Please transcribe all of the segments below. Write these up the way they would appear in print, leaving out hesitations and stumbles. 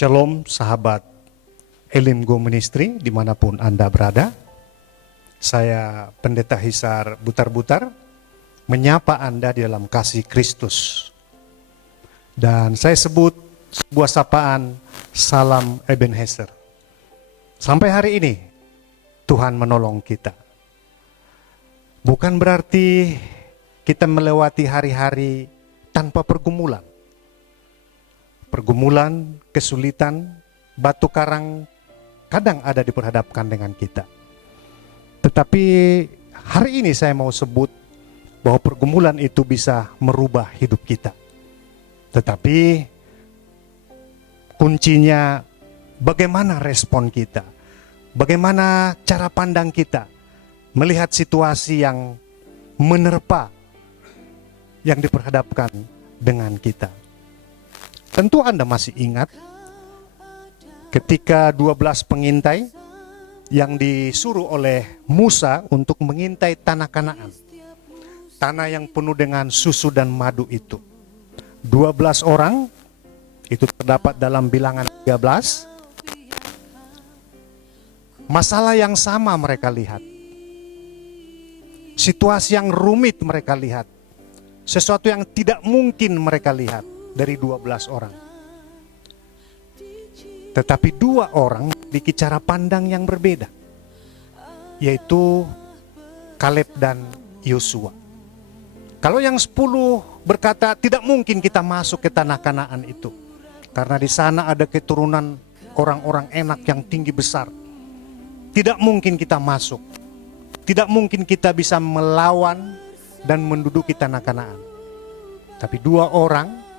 Shalom sahabat Elim Go Ministry dimanapun Anda berada. Saya Pendeta Hisar Butar-Butar menyapa Anda di dalam kasih Kristus. Dan saya sebut sebuah sapaan Salam Ebenezer. Sampai hari ini Tuhan menolong kita. Bukan berarti kita melewati hari-hari tanpa pergumulan. Pergumulan, kesulitan, batu karang kadang ada diperhadapkan dengan kita. Tetapi hari ini saya mau sebut bahwa pergumulan itu bisa merubah hidup kita. Tetapi kuncinya bagaimana respon kita, bagaimana cara pandang kita melihat situasi yang menerpa yang diperhadapkan dengan kita. Tentu Anda masih ingat ketika 12 pengintai yang disuruh oleh Musa untuk mengintai tanah Kanaan. Tanah yang penuh dengan susu dan madu itu. 12 orang, itu terdapat dalam bilangan 13. Masalah yang sama mereka lihat. Situasi yang rumit mereka lihat. Sesuatu yang tidak mungkin mereka lihat. Dari 12 orang. Tetapi 2 orang memiliki cara pandang yang berbeda, yaitu Kaleb dan Yosua. Kalau yang 10 berkata tidak mungkin kita masuk ke tanah Kanaan itu, karena di sana ada keturunan orang-orang enak yang tinggi besar. Tidak mungkin kita masuk. Tidak mungkin kita bisa melawan dan menduduki tanah Kanaan. Tapi 2 orang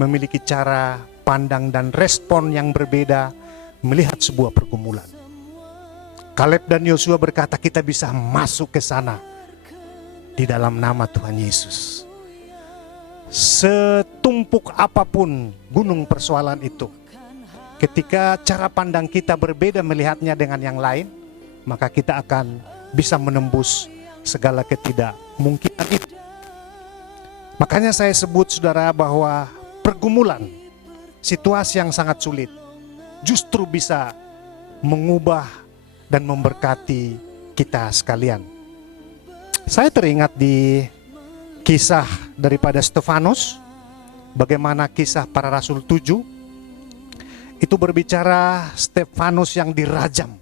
memiliki cara pandang dan respon yang berbeda melihat sebuah pergumulan. Kaleb dan Yosua berkata kita bisa masuk ke sana di dalam nama Tuhan Yesus. Setumpuk apapun gunung persoalan itu, ketika cara pandang kita berbeda melihatnya dengan yang lain, maka kita akan bisa menembus segala ketidakmungkinan itu. Makanya saya sebut saudara bahwa pergumulan, situasi yang sangat sulit, justru bisa mengubah dan memberkati kita sekalian. Saya teringat di kisah daripada Stefanus, bagaimana kisah para Rasul 7, itu berbicara Stefanus yang dirajam.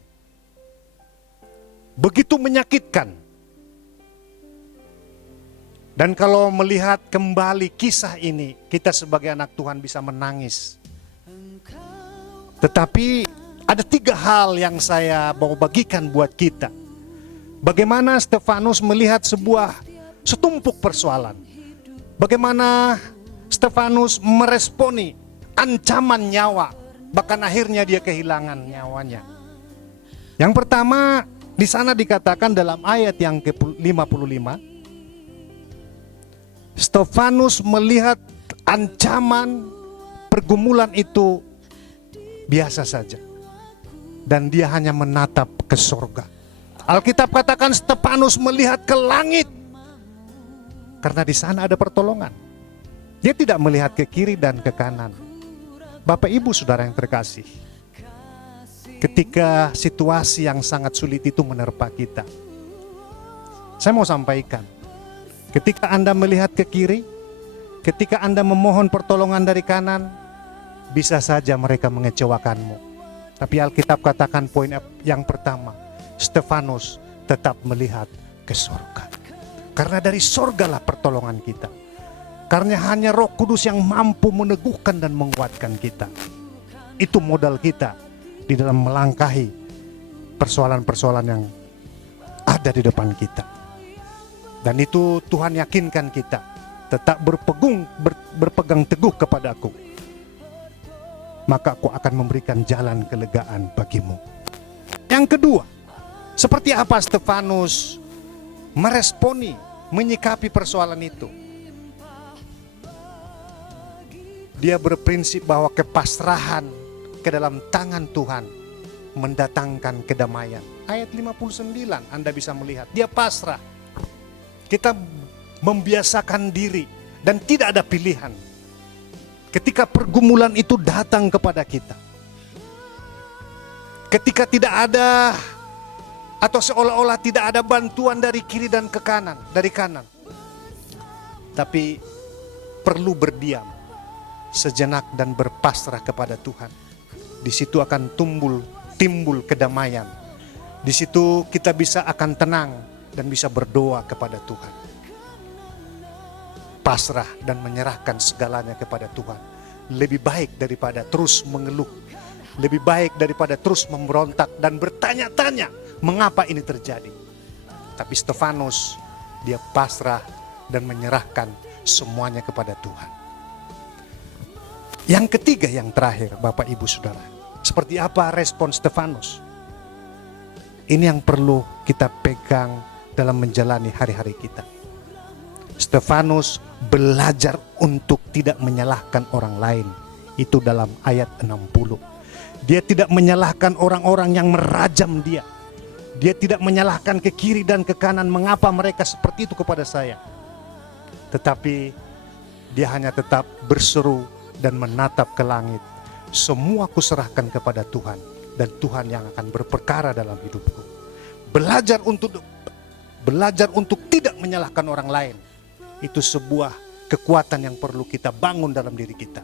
Begitu menyakitkan. Dan kalau melihat kembali kisah ini, kita sebagai anak Tuhan bisa menangis. Tetapi ada 3 hal yang saya mau bagikan buat kita. Bagaimana Stefanus melihat sebuah setumpuk persoalan. Bagaimana Stefanus meresponi ancaman nyawa, bahkan akhirnya dia kehilangan nyawanya. Yang pertama, di sana dikatakan dalam ayat yang ke-55, Stefanus melihat ancaman pergumulan itu biasa saja. Dan dia hanya menatap ke surga. Alkitab katakan Stefanus melihat ke langit. Karena di sana ada pertolongan. Dia tidak melihat ke kiri dan ke kanan. Bapak Ibu Saudara yang terkasih, ketika situasi yang sangat sulit itu menerpa kita, saya mau sampaikan, ketika Anda melihat ke kiri, ketika Anda memohon pertolongan dari kanan, bisa saja mereka mengecewakanmu. Tapi Alkitab katakan poin yang pertama, Stefanus tetap melihat ke surga. Karena dari surgalah pertolongan kita. Karena hanya Roh Kudus yang mampu meneguhkan dan menguatkan kita. Itu modal kita di dalam melangkahi persoalan-persoalan yang ada di depan kita. Dan itu Tuhan yakinkan kita, tetap berpegang teguh kepada Aku, maka Aku akan memberikan jalan kelegaan bagimu. Yang kedua, seperti apa Stefanus meresponi, menyikapi persoalan itu? Dia berprinsip bahwa kepasrahan ke dalam tangan Tuhan mendatangkan kedamaian. Ayat 59 Anda bisa melihat, dia pasrah. Kita membiasakan diri dan tidak ada pilihan. Ketika pergumulan itu datang kepada kita, Ketika tidak ada atau seolah-olah tidak ada bantuan dari kiri dan ke kanan, dari kanan. Tapi perlu berdiam sejenak dan berpasrah kepada Tuhan. Di situ akan timbul kedamaian. Di situ kita bisa akan tenang dan bisa berdoa kepada Tuhan. Pasrah dan menyerahkan segalanya kepada Tuhan. Lebih baik daripada terus mengeluh. Lebih baik daripada terus memberontak dan bertanya-tanya mengapa ini terjadi. Tapi Stefanus, dia pasrah dan menyerahkan semuanya kepada Tuhan. Yang ketiga, yang terakhir, Bapak Ibu Saudara, seperti apa respon Stefanus? Ini yang perlu kita pegang dalam menjalani hari-hari kita. Stefanus belajar untuk tidak menyalahkan orang lain. Itu dalam ayat 60. Dia tidak menyalahkan orang-orang yang merajam dia. Dia tidak menyalahkan ke kiri dan ke kanan, mengapa mereka seperti itu kepada saya. Tetapi dia hanya tetap berseru dan menatap ke langit. Semua kuserahkan kepada Tuhan, dan Tuhan yang akan berperkara dalam hidupku. Belajar untuk tidak menyalahkan orang lain. Itu sebuah kekuatan yang perlu kita bangun dalam diri kita.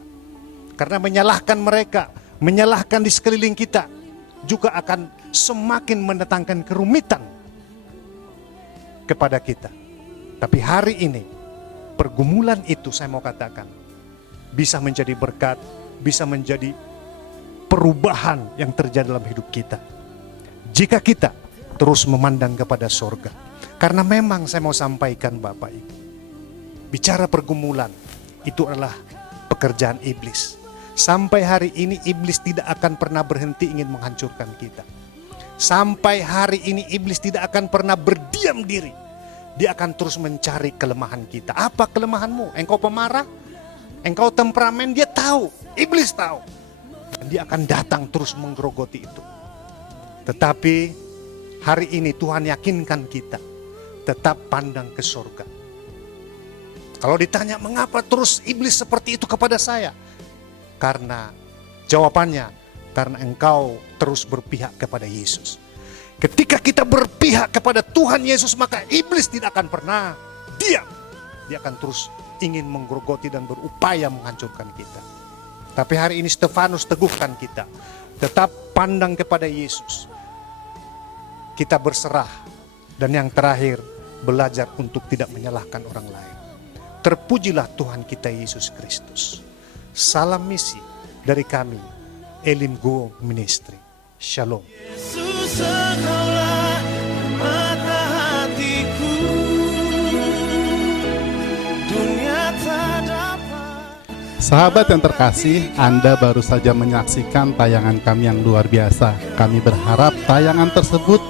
Karena menyalahkan mereka, menyalahkan di sekeliling kita, juga akan semakin mendatangkan kerumitan kepada kita. Tapi hari ini, pergumulan itu saya mau katakan, bisa menjadi berkat, bisa menjadi perubahan yang terjadi dalam hidup kita. Jika kita terus memandang kepada sorga. Karena memang saya mau sampaikan Bapak Ibu, bicara pergumulan itu adalah pekerjaan iblis. Sampai hari ini iblis tidak akan pernah berhenti ingin menghancurkan kita. Sampai hari ini iblis tidak akan pernah berdiam diri. Dia akan terus mencari kelemahan kita. Apa kelemahanmu? Engkau pemarah? Engkau temperamen? Dia tahu. Iblis tahu. Dan dia akan datang terus menggerogoti itu. Tetapi hari ini Tuhan yakinkan kita. Tetap pandang ke surga. Kalau ditanya mengapa terus iblis seperti itu kepada saya? Karena jawabannya, karena engkau terus berpihak kepada Yesus. Ketika kita berpihak kepada Tuhan Yesus, maka iblis tidak akan pernah diam. Dia akan terus ingin menggerogoti dan berupaya menghancurkan kita. Tapi hari ini Stefanus teguhkan kita. Tetap pandang kepada Yesus. Kita berserah. Dan yang terakhir, belajar untuk tidak menyalahkan orang lain. Terpujilah Tuhan kita Yesus Kristus. Salam misi dari kami, Elim Go Ministry. Shalom. Yesus, Engkaulah mata hatiku, dunia tak dapat. Sahabat yang terkasih, Anda baru saja menyaksikan tayangan kami yang luar biasa. Kami berharap tayangan tersebut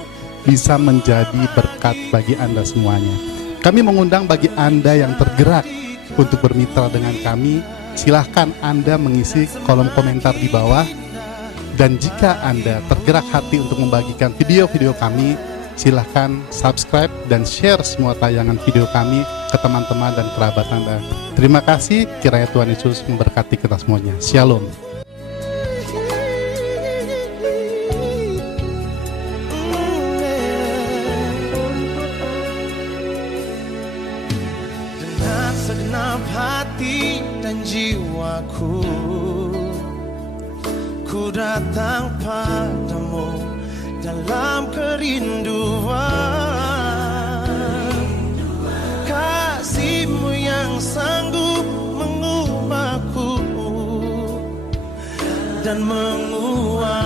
bisa menjadi berkat bagi Anda semuanya. Kami mengundang bagi Anda yang tergerak untuk bermitra dengan kami. Silahkan Anda mengisi kolom komentar di bawah. Dan jika Anda tergerak hati untuk membagikan video-video kami, silahkan subscribe dan share semua tayangan video kami ke teman-teman dan kerabat Anda. Terima kasih, kiranya Tuhan Yesus memberkati kita semuanya. Shalom. Dengan segenap hati dan jiwaku, ku datang padamu dalam kerinduan. Kasih-Mu yang sanggup mengubahku dan menguatkan